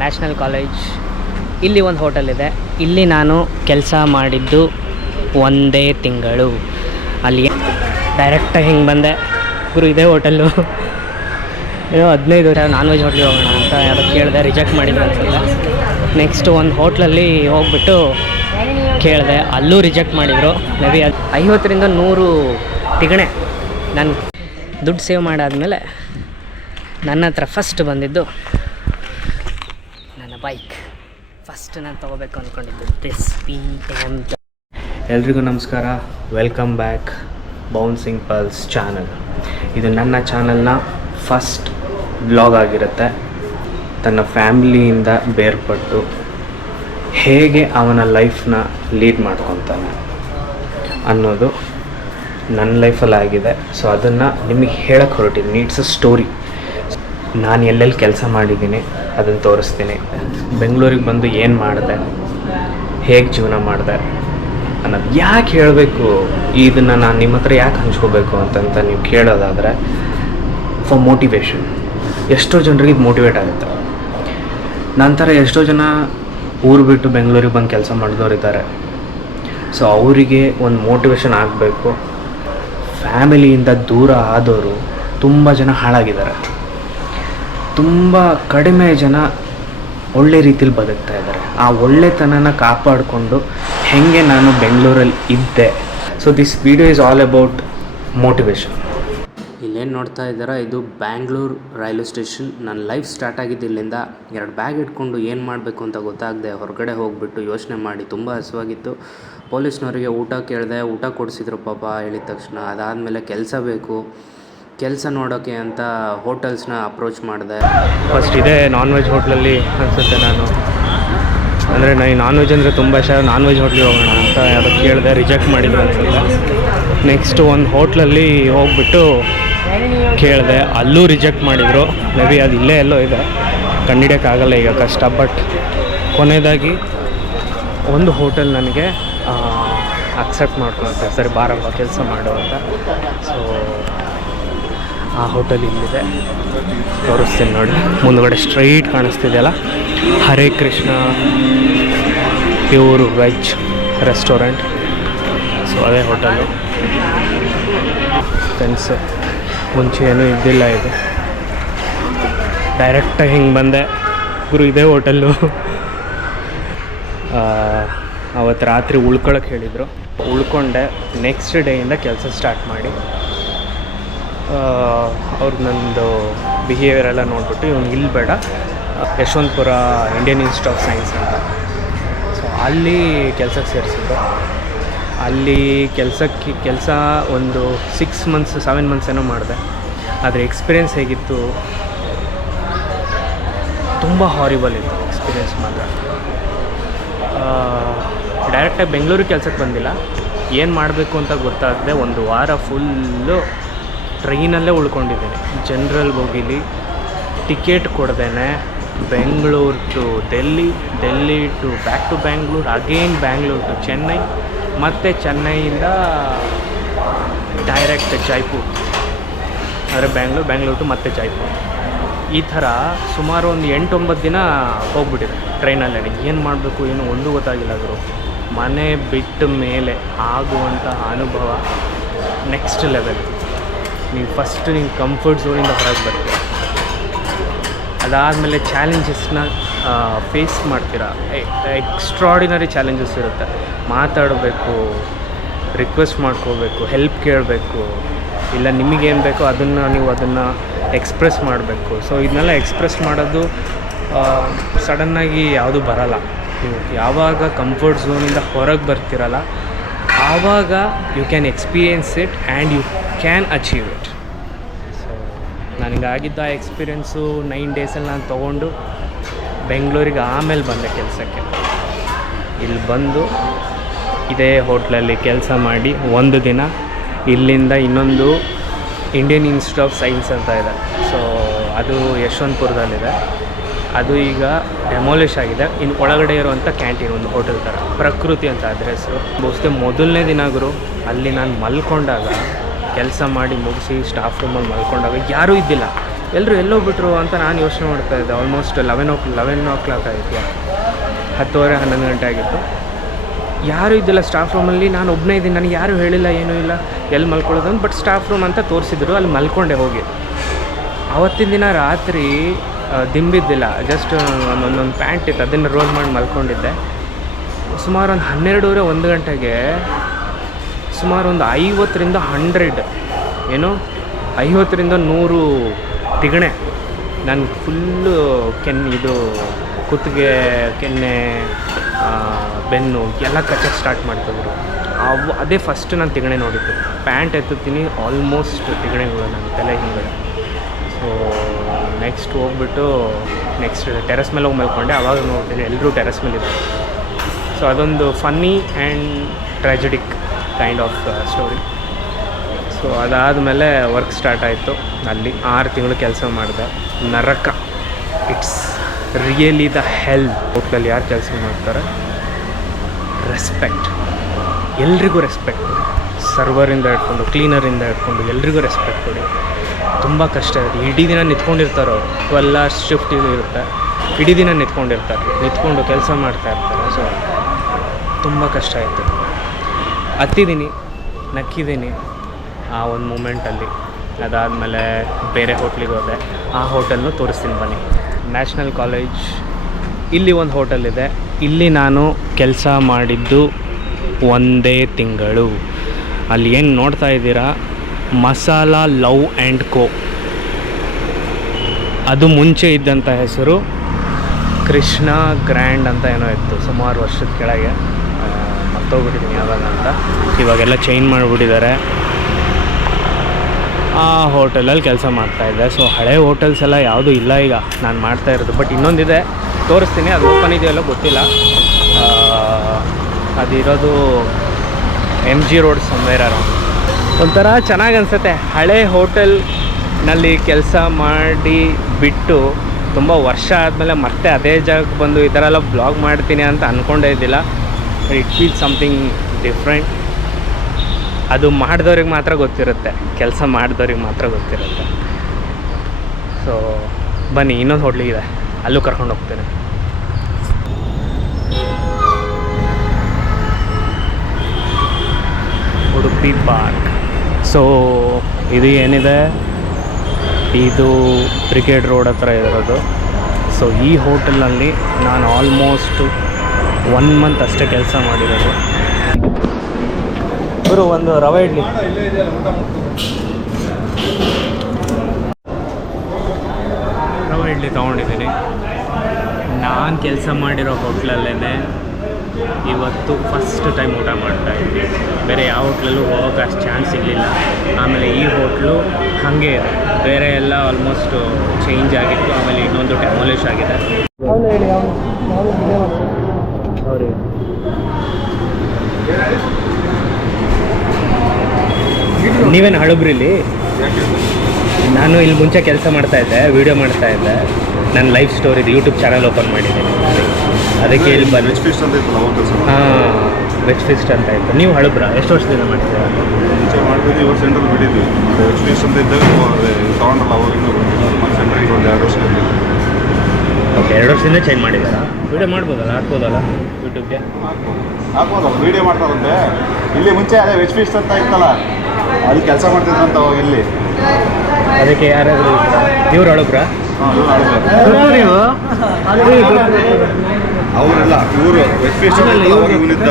National college. ಇಲ್ಲಿ ಒಂದು hotel ಇದೆ. ಇಲ್ಲಿ ನಾನು ಕೆಲಸ ಮಾಡಿದ್ದು ಒಂದೇ ತಿಂಗಳು. ಅಲ್ಲಿ ಡೈರೆಕ್ಟಾಗಿ ಹಿಂಗೆ ಬಂದೆ, ಗುರು ಇದೇ ಹೋಟೆಲ್ಲು, ಏನೋ 15 ವರ್ಷ ನಾನ್ ವೆಜ್ ಹೋಟ್ಲಿಗೆ ಹೋಗೋಣ ಅಂತ ಯಾರೋ ಕೇಳಿದೆ, ರಿಜೆಕ್ಟ್ ಮಾಡಿದ್ರು ಅನ್ಸುತ್ತೆ. ನೆಕ್ಸ್ಟ್ ಒಂದು ಹೋಟ್ಲಲ್ಲಿ ಹೋಗ್ಬಿಟ್ಟು ಕೇಳಿದೆ, ಅಲ್ಲೂ ರಿಜೆಕ್ಟ್ ಮಾಡಿದರು. ಮೇ ಬಿ ಅದು 50ರಿಂದ 100 ತಿಗಣೆ. ನಾನು ದುಡ್ಡು ಸೇವ್ ಮಾಡಾದಮೇಲೆ ನನ್ನ ಹತ್ರ ಫಸ್ಟ್ ಬಂದಿದ್ದು ನನ್ನ ಬೈಕ್. ಫಸ್ಟ್ ನಾನು ತೊಗೋಬೇಕು ಅಂದ್ಕೊಂಡಿದ್ದು ದಿಸ್ BMW. ಎಲ್ರಿಗೂ ನಮಸ್ಕಾರ, welcome back bouncing pulse channel. ಇದು ನನ್ನ ಚಾನಲ್ನ ಫಸ್ಟ್ ವ್ಲಾಗ್ ಆಗಿರುತ್ತೆ. ತನ್ನ ಫ್ಯಾಮಿಲಿಯಿಂದ ಬೇರ್ಪಟ್ಟು ಹೇಗೆ ಅವನ ಲೈಫ್ನ ಲೀಡ್ ಮಾಡ್ಕೊತಾನೆ ಅನ್ನೋದು ನನ್ನ ಲೈಫಲ್ಲಿ ಆಗಿದೆ. ಸೊ ಅದನ್ನು ನಿಮಗೆ ಹೇಳಕ್ಕೆ ಹೊರಟಿದ್ದೀನಿ. It's a story. ನಾನು ಎಲ್ಲೆಲ್ಲಿ ಕೆಲಸ ಮಾಡಿದ್ದೀನಿ ಅದನ್ನು ತೋರಿಸ್ತೀನಿ. ಬೆಂಗಳೂರಿಗೆ ಬಂದು ಏನು ಮಾಡಿದೆ, ಹೇಗೆ ಜೀವನ ಮಾಡಿದೆ ಅನ್ನೋದು ಯಾಕೆ ಹೇಳಬೇಕು, ಇದನ್ನು ನಾನು ನಿಮ್ಮ ಹತ್ರ ಯಾಕೆ ಹಂಚ್ಕೋಬೇಕು ಅಂತಂತ ನೀವು ಕೇಳೋದಾದರೆ, ಫಾರ್ ಮೋಟಿವೇಶನ್. ಎಷ್ಟೋ ಜನರಿಗೆ ಇದು ಮೋಟಿವೇಟ್ ಆಗುತ್ತೆ. ನಂತರ ಎಷ್ಟೋ ಜನ ಊರು ಬಿಟ್ಟು ಬೆಂಗಳೂರಿಗೆ ಬಂದು ಕೆಲಸ ಮಾಡಿದವರಿದ್ದಾರೆ. ಸೊ ಅವರಿಗೆ ಒಂದು ಮೋಟಿವೇಶನ್ ಆಗಬೇಕು. ಫ್ಯಾಮಿಲಿಯಿಂದ ದೂರ ಆದವರು ತುಂಬ ಜನ ಹಾಳಾಗಿದ್ದಾರೆ. ತುಂಬ ಕಡಿಮೆ ಜನ ಒಳ್ಳೆ ರೀತಿಲಿ ಬದುಕ್ತಾ ಇದ್ದಾರೆ. ಆ ಒಳ್ಳೆತನನ ಕಾಪಾಡಿಕೊಂಡು ಹೇಗೆ ನಾನು ಬೆಂಗಳೂರಲ್ಲಿ ಇದ್ದೆ. So this video is all about motivation. ಇಲ್ಲೇನು ನೋಡ್ತಾ ಇದ್ದೀರಾ, ಇದು ಬ್ಯಾಂಗ್ಳೂರು ರೈಲ್ವೆ ಸ್ಟೇಷನ್. ನನ್ನ ಲೈಫ್ ಸ್ಟಾರ್ಟ್ ಆಗಿದ್ದು ಇಲ್ಲಿಂದ. 2 ಬ್ಯಾಗ್ ಇಟ್ಕೊಂಡು ಏನು ಮಾಡಬೇಕು ಅಂತ ಗೊತ್ತಾಗದೆ ಹೊರಗಡೆ ಹೋಗಿಬಿಟ್ಟು ಯೋಚನೆ ಮಾಡಿ ತುಂಬ ಹಸುವಾಗಿತ್ತು. ಪೊಲೀಸ್ನವರಿಗೆ ಊಟ ಕೇಳಿದೆ, ಊಟ ಕೊಡಿಸಿದ್ರು ಪಾಪ ಹೇಳಿದ ತಕ್ಷಣ. ಅದಾದಮೇಲೆ ಕೆಲಸ ಬೇಕು, ಕೆಲಸ ನೋಡೋಕ್ಕೆ ಅಂತ ಹೋಟೆಲ್ಸ್ನ ಅಪ್ರೋಚ್ ಮಾಡಿದೆ. ಫಸ್ಟ್ ಇದೇ ನಾನ್ ವೆಜ್ ಹೋಟ್ಲಲ್ಲಿ ಅನಿಸುತ್ತೆ. ನಾನು ಅಂದರೆ ನನಗೆ ನಾನ್ ವೆಜ್ ಅಂದರೆ ತುಂಬ ಇಷ್ಟ. ನಾನ್ ವೆಜ್ ಹೋಟ್ಲಿಗೆ ಹೋಗೋಣ ಅಂತ ಯಾರೋ ಕೇಳಿದೆ, ರಿಜೆಕ್ಟ್ ಮಾಡಿದ್ರು ಅನಿಸುತ್ತೆ. ನೆಕ್ಸ್ಟ್ ಒಂದು ಹೋಟ್ಲಲ್ಲಿ ಹೋಗ್ಬಿಟ್ಟು ಕೇಳಿದೆ, ಅಲ್ಲೂ ರಿಜೆಕ್ಟ್ ಮಾಡಿದರು. ಮೇ ಬಿ ಅದು ಇಲ್ಲೇ ಎಲ್ಲೋ ಇದೆ, ಕಂಡಿಡಿಯೋಕ್ಕಾಗಲ್ಲ ಈಗ, ಕಷ್ಟ. ಬಟ್ ಕೊನೆಯದಾಗಿ ಒಂದು ಹೋಟೆಲ್ ನನಗೆ ಅಕ್ಸೆಪ್ಟ್ ಮಾಡ್ಕೊಳುತ್ತೆ, ಸರಿ ಬಾರಪ್ಪ ಕೆಲಸ ಮಾಡು ಅಂತ. ಸೊ ಆ ಹೋಟೆಲ್ ಇಲ್ಲಿದೆ, ತೋರಿಸ್ತೀನಿ ನೋಡಿ. ಮುಂದುಗಡೆ ಸ್ಟ್ರೈಟ್ ಕಾಣಿಸ್ತಿದೆಯಲ್ಲ, Hare Krishna pure veg restaurant. So ಅದೇ ಹೋಟೆಲು. ಫೆನ್ಸು ಮುಂಚೆ ಏನೂ ಇದ್ದಿಲ್ಲ. ಇದು ಡೈರೆಕ್ಟಾಗಿ ಹಿಂಗೆ ಬಂದೆ, ಗುರು ಇದೇ ಹೋಟೆಲ್ಲು. ಅವತ್ತು ರಾತ್ರಿ ಉಳ್ಕೊಳಕ್ಕೆ ಹೇಳಿದರು, ಉಳ್ಕೊಂಡೆ. ನೆಕ್ಸ್ಟ್ ಡೇಯಿಂದ ಕೆಲಸ ಸ್ಟಾರ್ಟ್ ಮಾಡಿ ಅವ್ರು ನಂದು ಬಿಹೇವಿಯರ್ ಎಲ್ಲ ನೋಡಿಬಿಟ್ಟು, ಇವ್ನು ಇಲ್ಲಿ ಬೇಡ, Yeshwanthpur Indian Institute of Science ಅಂತ, ಸೊ ಅಲ್ಲಿ ಕೆಲಸಕ್ಕೆ ಸೇರಿಸಿದ್ರು. ಅಲ್ಲಿ ಕೆಲಸ ಒಂದು 6 ಮಂತ್ಸ್ 7 ಮಂತ್ಸ್ ಏನೋ ಮಾಡಿದೆ. ಆದರೆ ಎಕ್ಸ್ಪೀರಿಯೆನ್ಸ್ ಹೇಗಿತ್ತು, ತುಂಬ ಹಾರಿಬಲ್ ಇತ್ತು ಎಕ್ಸ್ಪೀರಿಯೆನ್ಸ್ ಮಾತ್ರ. ಡೈರೆಕ್ಟಾಗಿ ಬೆಂಗಳೂರಿಗೆ ಕೆಲಸಕ್ಕೆ ಬಂದಿಲ್ಲ. ಏನು ಮಾಡಬೇಕು ಅಂತ ಗೊತ್ತಾಗದೆ 1 ವಾರ ಫುಲ್ಲು ಟ್ರೈನಲ್ಲೇ ಉಳ್ಕೊಂಡಿದ್ದೀನಿ. ಜನ್ರಲ್ಗೆ ಹೋಗಿಲಿ, ಟಿಕೆಟ್ ಕೊಡ್ದೇನೆ Bengaluru to Delhi, Delhi to back to Bangalore, again Bangalore to Chennai, ಮತ್ತು ಚೆನ್ನೈಯಿಂದ ಡೈರೆಕ್ಟ್ ಜೈಪುರ್, ಅಂದರೆ ಬ್ಯಾಂಗ್ಳೂರು ಟು ಮತ್ತೆ ಜೈಪುರ್. ಈ ಥರ ಸುಮಾರು ಒಂದು 8-9 ದಿನ ಹೋಗ್ಬಿಟ್ಟಿದೆ ಟ್ರೈನಲ್ಲೇ. ಏನು ಮಾಡಬೇಕು ಏನು ಒಂದು ಗೊತ್ತಾಗಿಲ್ಲ. ಅವರು ಮನೆ ಬಿಟ್ಟ ಮೇಲೆ ಆಗುವಂಥ ಅನುಭವ ನೆಕ್ಸ್ಟ್ ಲೆವೆಲ್. ನೀವು ಫಸ್ಟ್ ನಿಮ್ಮ ಕಂಫರ್ಟ್ ಝೋನಿಂದ ಹೊರಗೆ ಬರ್ತೀರ. ಅದಾದಮೇಲೆ ಚಾಲೆಂಜಸ್ನ ಫೇಸ್ ಮಾಡ್ತೀರಾ. ಎಕ್ಸ್ಟ್ರಾಡಿನರಿ ಚಾಲೆಂಜಸ್ ಇರುತ್ತೆ. ಮಾತಾಡಬೇಕು, ರಿಕ್ವೆಸ್ಟ್ ಮಾಡ್ಕೋಬೇಕು, ಹೆಲ್ಪ್ ಕೇಳಬೇಕು, ಇಲ್ಲ ನಿಮಗೇನು ಬೇಕೋ ಅದನ್ನು ಎಕ್ಸ್ಪ್ರೆಸ್ ಮಾಡಬೇಕು. ಸೊ ಇದನ್ನೆಲ್ಲ ಎಕ್ಸ್ಪ್ರೆಸ್ ಮಾಡೋದು ಸಡನ್ನಾಗಿ ಯಾವುದು ಬರೋಲ್ಲ. ನೀವು ಯಾವಾಗ ಕಂಫರ್ಟ್ ಝೋನಿಂದ ಹೊರಗೆ ಬರ್ತಿರಲ್ಲ, ಆವಾಗ you can experience it and you can achieve it. So ನನಗಾಗಿದ್ದ ಆ ಎಕ್ಸ್ಪೀರಿಯೆನ್ಸು 9 ಡೇಸಲ್ಲಿ ನಾನು ತೊಗೊಂಡು ಬೆಂಗಳೂರಿಗೆ ಆಮೇಲೆ ಬಂದೆ ಕೆಲಸಕ್ಕೆ. ಇಲ್ಲಿ ಬಂದು ಇದೇ ಹೋಟ್ಲಲ್ಲಿ ಕೆಲಸ ಮಾಡಿ 1 ದಿನ ಇಲ್ಲಿಂದ ಇನ್ನೊಂದು ಇಂಡಿಯನ್ ಇನ್ಸ್ಟಿಟ್ಯೂಟ್ ಆಫ್ ಸೈನ್ಸ್ ಅಂತ ಇದೆ. ಸೊ ಅದು ಯಶವಂತಪುರದಲ್ಲಿದೆ. ಅದು ಈಗ ಡೆಮಾಲಿಷ್ ಆಗಿದೆ. ಇನ್ನು ಒಳಗಡೆ ಇರುವಂಥ ಕ್ಯಾಂಟೀನ್, ಒಂದು ಹೋಟೆಲ್ ಥರ, ಪ್ರಕೃತಿ ಅಂತ ಅದ್ರ ಹೆಸರು. ಬಹುಶಃ ಮೊದಲನೇ ದಿನ ಗುರು ಅಲ್ಲಿ ನಾನು ಮಲ್ಕೊಂಡಾಗ, ಕೆಲಸ ಮಾಡಿ ಮುಗಿಸಿ ಸ್ಟಾಫ್ ರೂಮಲ್ಲಿ ಮಲ್ಕೊಂಡಾಗ ಯಾರೂ ಇದ್ದಿಲ್ಲ. ಎಲ್ಲರೂ ಎಲ್ಲೋಗ್ಬಿಟ್ರು ಅಂತ ನಾನು ಯೋಚನೆ ಮಾಡ್ತಾ ಇದ್ದೆ. ಆಲ್ಮೋಸ್ಟ್ 11 ಆಯಿತು, 10:30 11 ಗಂಟೆ ಆಗಿತ್ತು. ಯಾರೂ ಇದ್ದಿಲ್ಲ ಸ್ಟಾಫ್ ರೂಮಲ್ಲಿ. ನಾನು ಒಬ್ಬನೇ ಇದ್ದೀನಿ, ನನಗೆ ಯಾರೂ ಹೇಳಿಲ್ಲ, ಏನೂ ಇಲ್ಲ, ಎಲ್ಲಿ ಮಲ್ಕೊಳ್ಳೋದು ಅಂತ. ಬಟ್ ಸ್ಟಾಫ್ ರೂಮ್ ಅಂತ ತೋರಿಸಿದ್ರು, ಅಲ್ಲಿ ಮಲ್ಕೊಂಡೆ ಹೋಗಿ. ಆವತ್ತಿನ ದಿನ ರಾತ್ರಿ ದಿಂಬಿದ್ದಿಲ್ಲ, ಜಸ್ಟ್ ಒಂದೊಂದು ಪ್ಯಾಂಟ್ ಇತ್ತು, ಅದನ್ನು ರೋಲ್ ಮಾಡಿ ಮಲ್ಕೊಂಡಿದ್ದೆ. ಸುಮಾರು ಒಂದು 12:30 1 ಗಂಟೆಗೆ ಸುಮಾರು ಒಂದು 50ರಿಂದ 100 ಏನು 50ರಿಂದ 100 ತಿಗಣೆ ನಾನು ಫುಲ್ಲು ಇದು ಕುತ್ತಿಗೆ, ಕೆನ್ನೆ, ಬೆನ್ನು ಎಲ್ಲ ಕಚ್ಚಕ್ಕೆ ಸ್ಟಾರ್ಟ್ ಮಾಡ್ತಿದ್ರು. ಅದೇ ಫಸ್ಟ್ ನಾನು ತಿಗಣೆ ನೋಡಿದ್ದು. ಪ್ಯಾಂಟ್ ಎತ್ತುತ್ತೀನಿ, ಆಲ್ಮೋಸ್ಟ್ ತಿಗಣೆಗಳು ನನ್ನ ತಲೆ ಹಿಂಗಡೆ. ಸೊ ನೆಕ್ಸ್ಟ್ ಹೋಗ್ಬಿಟ್ಟು ಟೆರೆಸ್ ಮೇಲೆ ಹೋಗಿ ಮಲ್ಕೊಂಡೆ. ಆವಾಗ ನೋಡ್ತೀನಿ ಎಲ್ಲರೂ ಟೆರೆಸ್ ಮೇಲಿದ್ದಾರೆ. ಸೊ ಅದೊಂದು funny and tragic kind of story. So ಅದಾದಮೇಲೆ ವರ್ಕ್ ಸ್ಟಾರ್ಟ್ ಆಯಿತು. ಅಲ್ಲಿ 6 ತಿಂಗಳು ಕೆಲಸ ಮಾಡಿದೆ. ನರಕ, ಇಟ್ಸ್ ರಿಯಲಿ ದ ಹೆಲ್. ಹೋಟ್ಲಲ್ಲಿ ಯಾರು ಕೆಲಸ ಮಾಡ್ತಾರೆ, ರೆಸ್ಪೆಕ್ಟ್, ಎಲ್ರಿಗೂ ರೆಸ್ಪೆಕ್ಟ್ ಕೊಡಿ. ಸರ್ವರಿಂದ ಹಿಡ್ಕೊಂಡು, ಕ್ಲೀನರಿಂದ ಹಿಡ್ಕೊಂಡು ಎಲ್ರಿಗೂ ರೆಸ್ಪೆಕ್ಟ್ ಕೊಡಿ. ತುಂಬ ಕಷ್ಟ ಇರುತ್ತೆ. ಇಡೀ ದಿನ ನಿಂತ್ಕೊಂಡಿರ್ತಾರೆ ಅವರು. 12 hours ಶಿಫ್ಟ್ ಇರುತ್ತೆ, ಇಡೀ ದಿನ ನಿಂತ್ಕೊಂಡು ಕೆಲಸ ಮಾಡ್ತಾ ಇರ್ತಾರೆ. ಸೊ ತುಂಬ ಕಷ್ಟ ಆಯಿತು. ಹತ್ತಿದ್ದೀನಿ, ನಕ್ಕಿದ್ದೀನಿ ಆ ಒಂದು ಮೂಮೆಂಟಲ್ಲಿ. ಅದಾದಮೇಲೆ ಬೇರೆ ಹೋಟ್ಲಿಗೆ ಹೋದೆ. ಆ ಹೋಟೆಲ್ನು ತೋರಿಸ್ತೀನಿ ಬನ್ನಿ. ನ್ಯಾಷನಲ್ ಕಾಲೇಜ್ ಇಲ್ಲಿ ಒಂದು ಹೋಟೆಲ್ ಇದೆ. ಇಲ್ಲಿ ನಾನು ಕೆಲಸ ಮಾಡಿದ್ದು 1 ತಿಂಗಳು. ಅಲ್ಲಿ ಏನು ನೋಡ್ತಾ ಇದ್ದೀರಾ, ಮಸಾಲಾ ಲವ್ ಆ್ಯಂಡ್ ಕೋ. ಅದು ಮುಂಚೆ ಇದ್ದಂಥ ಹೆಸರು ಕೃಷ್ಣ ಗ್ರ್ಯಾಂಡ್ ಅಂತ ಏನೋ ಇತ್ತು, ಸುಮಾರು ವರ್ಷದ ಕೆಳಗೆ. ಮರ್ತೋಗ್ಬಿಟ್ಟಿದ್ದೀನಿ ಯಾವಾಗ ಅಂತ. ಇವಾಗೆಲ್ಲ ಚೇಂಜ್ ಮಾಡಿಬಿಟ್ಟಿದ್ದಾರೆ. ಆ ಹೋಟೆಲಲ್ಲಿ ಕೆಲಸ ಮಾಡ್ತಾಯಿದ್ದೆ. ಸೊ ಹಳೆ ಹೋಟೆಲ್ಸ್ ಎಲ್ಲ ಯಾವುದೂ ಇಲ್ಲ ಈಗ ನಾನು ಮಾಡ್ತಾ ಇರೋದು. ಬಟ್ ಇನ್ನೊಂದಿದೆ, ತೋರಿಸ್ತೀನಿ. ಅದು ಓಪನ್ ಇದೆಯಲ್ಲ ಗೊತ್ತಿಲ್ಲ. ಅದಿರೋದು MG ರೋಡ್ ಸಮ್ವೇರ್ ಅರೌಂಡ್. ಒಂಥರ ಚೆನ್ನಾಗಿ ಅನಿಸುತ್ತೆ. ಹಳೆ ಹೋಟೆಲ್ನಲ್ಲಿ ಕೆಲಸ ಮಾಡಿ ಬಿಟ್ಟು ತುಂಬ ವರ್ಷ ಆದಮೇಲೆ ಮತ್ತೆ ಅದೇ ಜಾಗಕ್ಕೆ ಬಂದು ಈ ಥರ ಎಲ್ಲ ಬ್ಲಾಗ್ ಮಾಡ್ತೀನಿ ಅಂತ ಅಂದ್ಕೊಂಡೇ ಇದ್ದಿಲ್ಲ. It feel something different. ಅದು ಮಾಡಿದವ್ರಿಗೆ ಮಾತ್ರ ಗೊತ್ತಿರುತ್ತೆ, ಕೆಲಸ ಮಾಡಿದವ್ರಿಗೆ ಮಾತ್ರ ಗೊತ್ತಿರುತ್ತೆ. ಸೊ ಬನ್ನಿ, ಇನ್ನೊಂದು ಹೋಟ್ಲಿಗಿದೆ, ಅಲ್ಲೂ ಕರ್ಕೊಂಡು ಹೋಗ್ತೇನೆ. ಉಡುಪಿ ಪಾರ್ಕ್. ಸೊ ಇದು ಏನಿದೆ, ಇದು ಬ್ರಿಗೇಡ್ ರೋಡ್ ಹತ್ರ ಇರೋದು. ಸೊ ಈ ಹೋಟೆಲ್ನಲ್ಲಿ ನಾನು ಆಲ್ಮೋಸ್ಟ್ 1 month ಅಷ್ಟೇ ಕೆಲಸ ಮಾಡಿರೋದು. ಇವರು ಒಂದು ರವೆ ಇಡ್ಲಿ, ತೊಗೊಂಡಿದ್ದೀನಿ. ನಾನು ಕೆಲಸ ಮಾಡಿರೋ ಹೋಟ್ಲಲ್ಲೇ ಇವತ್ತು ಫಸ್ಟ್ ಟೈಮ್ ಊಟ ಮಾಡ್ತಾಯಿದ್ದೀನಿ. ಬೇರೆ ಯಾವ ಹೋಟ್ಲಲ್ಲೂ ಹೋಗೋಕೆ ಅಷ್ಟು ಚಾನ್ಸ್ ಸಿಗಲಿಲ್ಲ. ಆಮೇಲೆ ಈ ಹೋಟ್ಲು ಹಾಗೆ ಇದೆ, ಬೇರೆ ಎಲ್ಲ ಆಲ್ಮೋಸ್ಟ್ ಚೇಂಜ್ ಆಗಿತ್ತು. ಆಮೇಲೆ ಇನ್ನೊಂದು ಡೆಮಾಲಿಷ್ ಆಗಿದೆ. ನೀವೇನು ಹಳಬ್ರಿಲಿ? ನಾನು ಇಲ್ಲಿ ಮುಂಚೆ ಕೆಲಸ ಮಾಡ್ತಾಯಿದ್ದೆ, ವೀಡಿಯೋ ಮಾಡ್ತಾಯಿದ್ದೆ. ನನ್ನ ಲೈಫ್ ಸ್ಟೋರಿದು ಯೂಟ್ಯೂಬ್ ಚಾನಲ್ ಓಪನ್ ಮಾಡಿದ್ದೀನಿ. ಅದಕ್ಕೆ ಇಲ್ಲಿ ಬಂದು ಹಾಂ, ವೆಜ್ ಫೀಸ್ಟ್ ಅಂತ ಇತ್ತು. ನೀವು ಹಳಬ್ರಾ? ಎಷ್ಟು ವರ್ಷದಿಂದ ಮಾಡ್ತೀರಾ? ಮುಂಚೆ ಮಾಡ್ತಿದ್ವಿ, ಇವಾಗ ಸೆಂಟ್ರಲ್ಲಿ ಬಿಟ್ಟಿದ್ವಿ. ವೆಜ್ ಫೀಸ್ಟ್ ಅಂತ ಇದ್ದಾಗ ತೊಗೊಂಡಲ್ಲ, ಅವಾಗಿಂದ ಸೆಂಟ್ರಿಗೆ ಒಂದು 2 ವರ್ಷ ಇರಲಿಲ್ಲ. ಓಕೆ, 2 ವರ್ಷದಿಂದ ಚೇಂಜ್ ಮಾಡಿದ್ದಾರಾ? ವೀಡಿಯೋ ಮಾಡ್ಬೋದಲ್ಲ, ಹಾಕ್ಬೋದಲ್ಲ ಯೂಟ್ಯೂಬ್ಗೆ? ಹಾಕ್ಬೋದಲ್ಲ, ವೀಡಿಯೋ ಮಾಡ್ತಾರಂತೆ. ಇಲ್ಲಿ ಮುಂಚೆ ಅದೇ ವೆಜ್ ಫೀಸ್ಟ್ ಅಂತ ಇತ್ತಲ್ಲ, ಅಲ್ಲಿ ಕೆಲಸ ಮಾಡ್ತಿದ್ರಂತ ಅವಾಗ. ಇಲ್ಲಿ ಅದಕ್ಕೆ ಯಾರಾದರೂ ಇವ್ರು ಹಳಬ್ರಾ? ನೀವು ಅವರೆಲ್ಲ ಇವರು ವೆಜ್ ಫೀಸ್ಟ್ ಇವನಿದ್ದ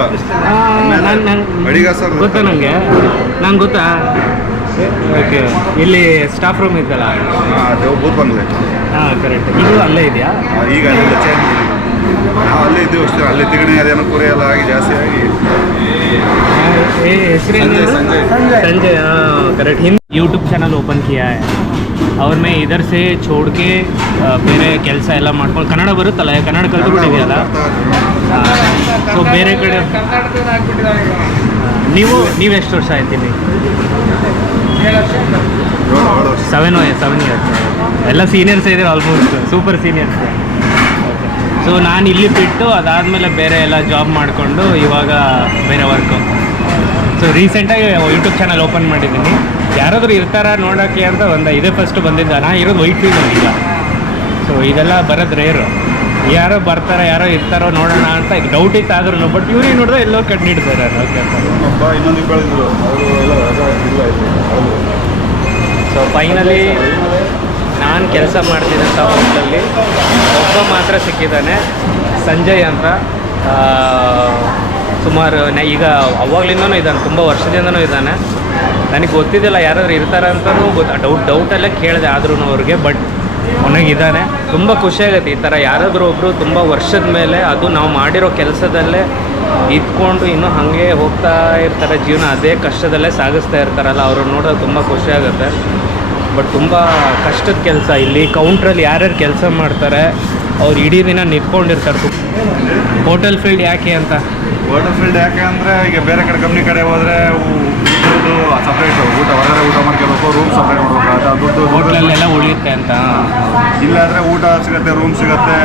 ಅಡಿಗ ಸರ್ ಗೊತ್ತಾ ನನಗೆ? ನಂಗೆ ಗೊತ್ತಾ. ಓಕೆ, ಇಲ್ಲಿ ಸ್ಟಾಫ್ ರೂಮ್ ಇದ್ದಲ್ಲ, ಅದು ಬೂತ್ ಬಂಗ್ಲೆ. ಹಾಂ ಕರೆಕ್ಟ್. ಇದು ಅಲ್ಲೇ ಇದೆಯಾ? ಈಗ ಅಲ್ಲಿಂದ ಚೇಂಜ್ ಮಾಡಿದ್ವಿ. ನಾವು ಅಲ್ಲೇ ಇದ್ದೀವಿ ಅಷ್ಟೇ. ಅಲ್ಲಿ ತಿಗಣಿ ಅದೇನೋ ಕುರಿ ಎಲ್ಲ ಆಗಿ ಜಾಸ್ತಿ ಆಗಿ ಹೆಸರೇನು? संजय. हाँ correct. Hindi YouTube channel open किया है और मैं इधर से छोड़ के ಬೇರೆ ಕೆಲಸ ಎಲ್ಲ ಮಾಡ್ಕೊಂಡು, ಕನ್ನಡ ಬರುತ್ತಲ್ಲ, ಕನ್ನಡ ಕಲ್ತ್ಬಿಟ್ಟಿದೆಯಲ್ಲ. ಸೊ ಬೇರೆ ಕಡೆ ನೀವು ಎಷ್ಟು ವರ್ಷ ಆಯ್ತೀನಿ? 7 years. ಎಲ್ಲ ಸೀನಿಯರ್ಸ್ ಇದ್ದಾರೆ, ಆಲ್ಮೋಸ್ಟ್ ಸೂಪರ್ ಸೀನಿಯರ್ಸ್. ಸೊ ನಾನು ಇಲ್ಲಿ ಬಿಟ್ಟು ಅದಾದಮೇಲೆ ಬೇರೆ ಎಲ್ಲ ಜಾಬ್ ಮಾಡಿಕೊಂಡು ಇವಾಗ ಬೇರೆ ವರ್ಕು. ಸೊ ರೀಸೆಂಟಾಗಿ ಯೂಟ್ಯೂಬ್ ಚಾನಲ್ ಓಪನ್ ಮಾಡಿದ್ದೀನಿ. ಯಾರಾದರೂ ಇರ್ತಾರ ನೋಡೋಕ್ಕೆ ಅಂತ ಇದೇ ಫಸ್ಟ್ ಬಂದಿದ್ದ. ನಾ ಇರೋದು ವೈಟ್ ಫೀಲ್ಡ್ ಈಗ, ಸೊ ಇದೆಲ್ಲ ಬರೋದು ರೇರು. ಯಾರೋ ಬರ್ತಾರೋ ಯಾರೋ ಇರ್ತಾರೋ ನೋಡೋಣ ಅಂತ ಈಗ ಡೌಟ್ ಇತ್ತು ಆದ್ರೂ, ಬಟ್ ಇವ್ರಿಗೆ ನೋಡಿದ್ರೆ ಎಲ್ಲೋ ಕಂಡಿಡ್ತಾರೆ. ಓಕೆ, ಇನ್ನೊಂದು ಇಬ್ಬಳಿದ್ರು ಅವರು ಎಲ್ಲ ಇಲ್ಲ ಇದು. ಸೊ ಫೈನಲಿ ನಾನು ಕೆಲಸ ಮಾಡ್ತಿದ್ದಂಥ ಹೋಟ್ಲಲ್ಲಿ ಒಬ್ಬ ಮಾತ್ರ ಸಿಕ್ಕಿದ್ದಾನೆ, ಸಂಜಯ್ ಅಂತ. ಸುಮಾರು ಈಗ ಅವಾಗ್ಲಿಂದನೂ ಇದ್ದಾನೆ, ತುಂಬ ವರ್ಷದಿಂದನೂ ಇದ್ದಾನೆ. ನನಗೆ ಗೊತ್ತಿದ್ದಿಲ್ಲ ಯಾರಾದರೂ ಇರ್ತಾರಂತನೂ ಡೌಟಲ್ಲೇ ಕೇಳಿದೆ ಆದ್ರೂ ಅವ್ರಿಗೆ, ಬಟ್ ಒಣಗಿದ್ದಾನೆ. ತುಂಬ ಖುಷಿಯಾಗುತ್ತೆ ಈ ಥರ ಯಾರಾದರೂ ಒಬ್ಬರು ತುಂಬ ವರ್ಷದ ಮೇಲೆ ಅದು ನಾವು ಮಾಡಿರೋ ಕೆಲಸದಲ್ಲೇ ಇದ್ಕೊಂಡು ಇನ್ನೂ ಹಾಗೆ ಹೋಗ್ತಾ ಇರ್ತಾರೆ, ಜೀವನ ಅದೇ ಕಷ್ಟದಲ್ಲೇ ಸಾಗಿಸ್ತಾ ಇರ್ತಾರಲ್ಲ, ಅವ್ರನ್ನ ನೋಡೋದು ತುಂಬ ಖುಷಿಯಾಗುತ್ತೆ. ಬಟ್ ತುಂಬ ಕಷ್ಟದ ಕೆಲಸ. ಇಲ್ಲಿ ಕೌಂಟ್ರಲ್ಲಿ ಯಾರ್ಯಾರು ಕೆಲಸ ಮಾಡ್ತಾರೆ ಅವ್ರು ಇಡೀ ದಿನ ನಿಂತ್ಕೊಂಡಿರ್ತಾರೆ. ಹೋಟೆಲ್ ಫೀಲ್ಡ್ ಯಾಕೆ ಅಂತ, ಹೋಟೆಲ್ ಫೀಲ್ಡ್ ಯಾಕೆ ಅಂದರೆ ಈಗ ಬೇರೆ ಕಡೆ ಕಂಪ್ನಿ ಕಡೆ ಹೋದರೆ ದುಡ್ಡು ಸಪ್ರೇಟ್, ಊಟ ಹೊರಗಡೆ ಊಟ ಮಾಡ್ಕೋಬೇಕು, ರೂಮ್ ಸಪ್ರೇಟ್ ಮಾಡ್ಬೇಕು, ಅದು ದುಡ್ಡು ಹೋಟ್ಲಲ್ಲೆಲ್ಲ ಉಳಿಯುತ್ತೆ ಅಂತ. ಇಲ್ಲಾಂದರೆ ಊಟ ಸಿಗುತ್ತೆ, ರೂಮ್ ಸಿಗುತ್ತೆ,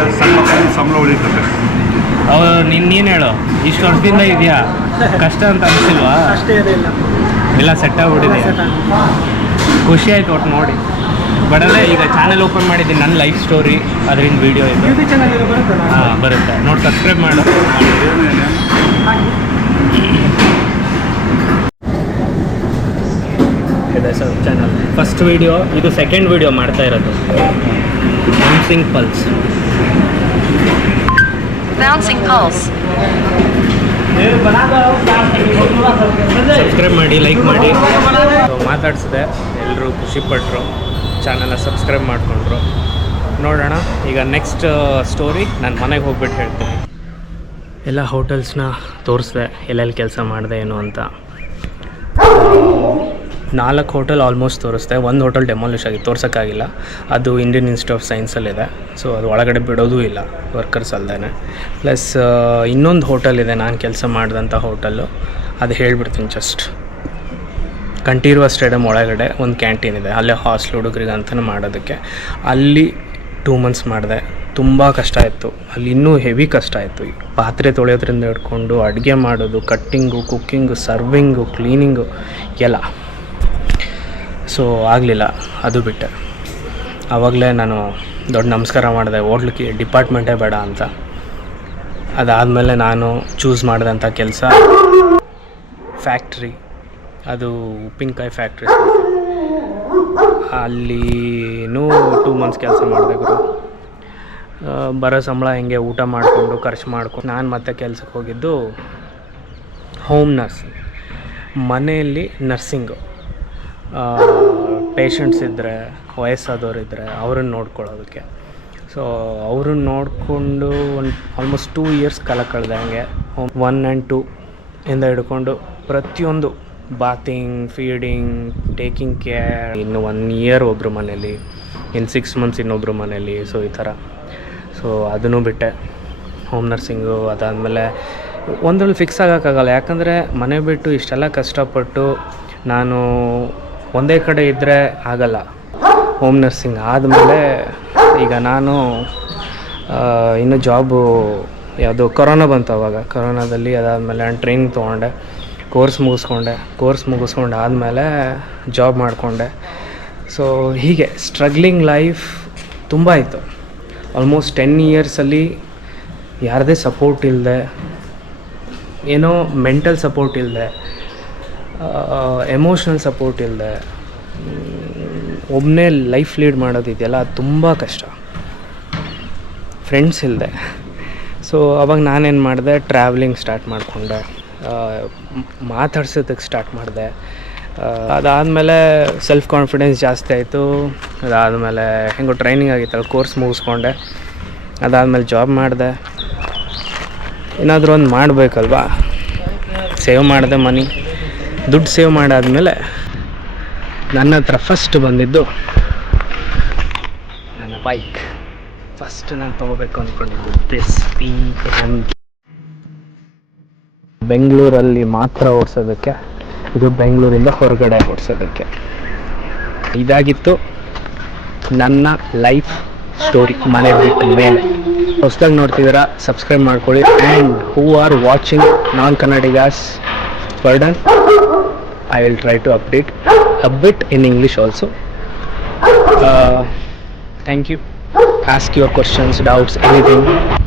ಸಂಬಳ ಉಳಿಯುತ್ತೆ. ಅವ್ರು ನೀನು ಹೇಳು, ಇಷ್ಟು ವರ್ಷದಿಂದ ಇದೆಯಾ, ಕಷ್ಟ ಅಂತ ಅನಿಸಿಲ್ವಾ? ಅಷ್ಟೇ ಇರಲಿಲ್ಲ, ಎಲ್ಲ ಸೆಟ್ ಆಗ್ಬಿಟ್ಟಿದೆ. ಖುಷಿ ಆಯ್ತು ಒಟ್ಟು ನೋಡಿ. ಬಟ್ ಅದೇ ಈಗ ಚಾನಲ್ ಓಪನ್ ಮಾಡಿದ್ದೀನಿ, ನನ್ನ ಲೈಫ್ ಸ್ಟೋರಿ ಅದರಿಂದ ವೀಡಿಯೋ ಇದೆ. ಯೂಟ್ಯೂಬ್ ಚಾನಲ್ ಬರುತ್ತಲ್ಲ, ಹಾಂ ಬರುತ್ತೆ, ನೋಡಿ ಸಬ್ಸ್ಕ್ರೈಬ್ ಮಾಡು. ಇದೆ ಸರ್ ಚಾನಲ್ ಫಸ್ಟ್ ವೀಡಿಯೋ, ಇದು ಸೆಕೆಂಡ್ ವೀಡಿಯೋ ಮಾಡ್ತಾ ಇರೋದು. Bouncing pulse. Bouncing Pulse. Subscribe ಮಾಡಿ, ಲೈಕ್ ಮಾಡಿ. ಮಾತಾಡ್ಸಿದೆ, ಎಲ್ಲರೂ ಖುಷಿಪಟ್ಟರು, ಚಾನಲ್ನ ಸಬ್ಸ್ಕ್ರೈಬ್ ಮಾಡಿಕೊಂಡ್ರು. ನೋಡೋಣ ಈಗ ನೆಕ್ಸ್ಟ್ ಸ್ಟೋರಿ ನಾನು ಮನೆಗೆ ಹೋಗ್ಬಿಟ್ಟು ಹೇಳ್ತೀನಿ. ಎಲ್ಲ ಹೋಟೆಲ್ಸ್ನ ತೋರಿಸ್ದೆ, ಎಲ್ಲೆಲ್ಲಿ ಕೆಲಸ ಮಾಡಿದೆ ಏನು ಅಂತ. 4 ಹೋಟೆಲ್ ಆಲ್ಮೋಸ್ಟ್ ತೋರಿಸ್ದೆ. ಒಂದು ಹೋಟೆಲ್ ಡೆಮಾಲಿಷ್ ಆಗಿ ತೋರ್ಸೋಕ್ಕಾಗಿಲ್ಲ, ಅದು ಇಂಡಿಯನ್ ಇನ್ಸ್ಟಿಟ್ಯೂಟ್ ಆಫ್ ಸೈನ್ಸಲ್ಲಿದೆ. ಸೊ ಅದು ಒಳಗಡೆ ಬಿಡೋದೂ ಇಲ್ಲ ವರ್ಕರ್ಸ್ ಅಲ್ಲದೆ. ಪ್ಲಸ್ ಇನ್ನೊಂದು ಹೋಟೆಲ್ ಇದೆ ನಾನು ಕೆಲಸ ಮಾಡಿದಂಥ ಹೋಟೆಲ್ಲು, ಅದು ಹೇಳ್ಬಿಡ್ತೀನಿ ಜಸ್ಟ್. ಕಂಠೀರವ ಸ್ಟೇಡಿಯಂ ಒಳಗಡೆ ಒಂದು ಕ್ಯಾಂಟೀನ್ ಇದೆ, ಅಲ್ಲೇ ಹಾಸ್ಟೆಲ್ ಹುಡುಗರಿಗೆ ಅಂತಲೇ ಮಾಡೋದಕ್ಕೆ. ಅಲ್ಲಿ 2 months ಮಾಡಿದೆ. ತುಂಬ ಕಷ್ಟ ಇತ್ತು ಅಲ್ಲಿ, ಇನ್ನೂ ಹೆವಿ ಕಷ್ಟ ಆಯಿತು. ಪಾತ್ರೆ ತೊಳೆಯೋದ್ರಿಂದ ಹಿಡ್ಕೊಂಡು ಅಡುಗೆ ಮಾಡೋದು, ಕಟ್ಟಿಂಗು, ಕುಕ್ಕಿಂಗು, ಸರ್ವಿಂಗು, ಕ್ಲೀನಿಂಗು ಎಲ್ಲ. ಸೊ ಆಗಲಿಲ್ಲ, ಅದು ಬಿಟ್ಟೆ. ಆವಾಗಲೇ ನಾನು ದೊಡ್ಡ ನಮಸ್ಕಾರ ಮಾಡಿದೆ, ಹೋಟ್ಲಿಗೆ ಡಿಪಾರ್ಟ್ಮೆಂಟೇ ಬೇಡ ಅಂತ. ಅದಾದಮೇಲೆ ನಾನು ಚೂಸ್ ಮಾಡಿದಂಥ ಕೆಲಸ ಫ್ಯಾಕ್ಟ್ರಿ, ಅದು ಉಪ್ಪಿನಕಾಯಿ ಫ್ಯಾಕ್ಟ್ರಿ. ಅಲ್ಲಿನೂ 2 months ಕೆಲಸ ಮಾಡಿದೆ ಗುರು. ಬರೋ ಸಂಬಳ ಹಿಂಗೆ ಊಟ ಮಾಡಿಕೊಂಡು ಖರ್ಚು ಮಾಡ್ಕೊಂಡು ನಾನು ಮತ್ತೆ ಕೆಲಸಕ್ಕೆ ಹೋಗಿದ್ದು ಹೋಮ್ ನರ್ಸಿಂಗ್. ಮನೆಯಲ್ಲಿ ನರ್ಸಿಂಗು, ಪೇಷಂಟ್ಸ್ ಇದ್ದರೆ, ವಯಸ್ಸಾದವರಿದ್ದರೆ ಅವ್ರನ್ನ ನೋಡ್ಕೊಳ್ಳೋದಕ್ಕೆ. ಸೊ ಅವ್ರನ್ನ ನೋಡಿಕೊಂಡು ಒಂದು ಆಲ್ಮೋಸ್ಟ್ 2 years ಕಾಲ ಕಳೆದೆ ಹಂಗೆ. 1 and 2 ಇಂದ ಹಿಡ್ಕೊಂಡು ಪ್ರತಿಯೊಂದು ಬಾತಿಂಗ್, ಫೀಡಿಂಗ್, ಟೇಕಿಂಗ್ ಕೇರ್. ಇನ್ನು 1 year ಒಬ್ಬರು ಮನೇಲಿ, ಇನ್ನು 6 months ಇನ್ನೊಬ್ಬರು ಮನೇಲಿ. ಸೊ ಈ ಥರ. ಸೊ ಅದನ್ನು ಬಿಟ್ಟೆ, ಹೋಮ್ ನರ್ಸಿಂಗು. ಅದಾದಮೇಲೆ ಒಂದ್ರಲ್ಲಿ ಫಿಕ್ಸ್ ಆಗೋಕ್ಕಾಗಲ್ಲ, ಯಾಕಂದರೆ ಮನೆ ಬಿಟ್ಟು ಇಷ್ಟೆಲ್ಲ ಕಷ್ಟಪಟ್ಟು ನಾನು ಒಂದೇ ಕಡೆ ಇದ್ದರೆ ಆಗಲ್ಲ. ಹೋಮ್ ನರ್ಸಿಂಗ್ ಆದಮೇಲೆ ಈಗ ನಾನು ಇನ್ನು ಜಾಬು ಯಾವುದು ಕೊರೋನಾ ಬಂತು ಅವಾಗ. ಕೊರೋನಾದಲ್ಲಿ ಅದಾದಮೇಲೆ ನಾನು ಟ್ರೈನಿಂಗ್ ತೊಗೊಂಡೆ, ಕೋರ್ಸ್ ಮುಗಿಸ್ಕೊಂಡೆ ಆದಮೇಲೆ ಜಾಬ್ ಮಾಡಿಕೊಂಡೆ. ಸೊ ಹೀಗೆ ಸ್ಟ್ರಗ್ಲಿಂಗ್ ಲೈಫ್ ತುಂಬ ಇತ್ತು. ಆಲ್ಮೋಸ್ಟ್ 10 yearsಲ್ಲಿ ಯಾರದೇ ಸಪೋರ್ಟ್ ಇಲ್ಲದೆ, ಏನೋ ಮೆಂಟಲ್ ಸಪೋರ್ಟ್ ಇಲ್ಲದೆ, ಎಮೋಷ್ನಲ್ ಸಪೋರ್ಟ್ ಇಲ್ಲದೆ ಒಬ್ಬನೇ ಲೈಫ್ ಲೀಡ್ ಮಾಡೋದಿದೆಯಲ್ಲ, ಅದು ತುಂಬ ಕಷ್ಟ. ಫ್ರೆಂಡ್ಸ್ ಇಲ್ಲದೆ. ಸೊ ಅವಾಗ ನಾನೇನು ಮಾಡಿದೆ, ಟ್ರಾವೆಲಿಂಗ್ ಸ್ಟಾರ್ಟ್ ಮಾಡಿಕೊಂಡೆ, ಮಾತಾಡ್ಸೋದಕ್ಕೆ ಸ್ಟಾರ್ಟ್ ಮಾಡಿದೆ. ಅದಾದಮೇಲೆ ಸೆಲ್ಫ್ ಕಾನ್ಫಿಡೆನ್ಸ್ ಜಾಸ್ತಿ ಆಯಿತು. ಅದಾದಮೇಲೆ ಹೆಂಗೋ ಟ್ರೈನಿಂಗ್ ಆಗಿತ್ತಲ್ಲ, ಕೋರ್ಸ್ ಮುಗಿಸ್ಕೊಂಡೆ. ಅದಾದಮೇಲೆ ಜಾಬ್ ಮಾಡಿದೆ. ಏನಾದರೂ ಒಂದು ಮಾಡಬೇಕಲ್ವಾ, ಸೇವ್ ಮಾಡಿದೆ ಮನಿ. ದುಡ್ಡು ಸೇವ್ ಮಾಡಾದಮೇಲೆ ನನ್ನ ಹತ್ರ ಫಸ್ಟ್ ಬಂದಿದ್ದು ನನ್ನ ಬೈಕ್. ಫಸ್ಟ್ ನಾನು ತೊಗೋಬೇಕು ಅಂದ್ಕೊಂಡಿದ್ದು ದಿಸ್ P1. ಬೆಂಗಳೂರಲ್ಲಿ ಮಾತ್ರ ಓಡಿಸೋದಕ್ಕೆ, ಇದು ಬೆಂಗಳೂರಿಂದ ಹೊರಗಡೆ ಓಡಿಸೋದಕ್ಕೆ. ಇದಾಗಿತ್ತು ನನ್ನ ಲೈಫ್ ಸ್ಟೋರಿ. ಮನೆ ಬಿಟ್ಟ ಮೇಲೆ ಹೊಸದಾಗಿ ನೋಡ್ತಿದ್ದೀರಾ, ಸಬ್ಸ್ಕ್ರೈಬ್ ಮಾಡ್ಕೊಳ್ಳಿ. And who are watching non Kannadigas, pardon, I will try to update. a bit in English also. Thank you. Ask your questions, doubts, anything.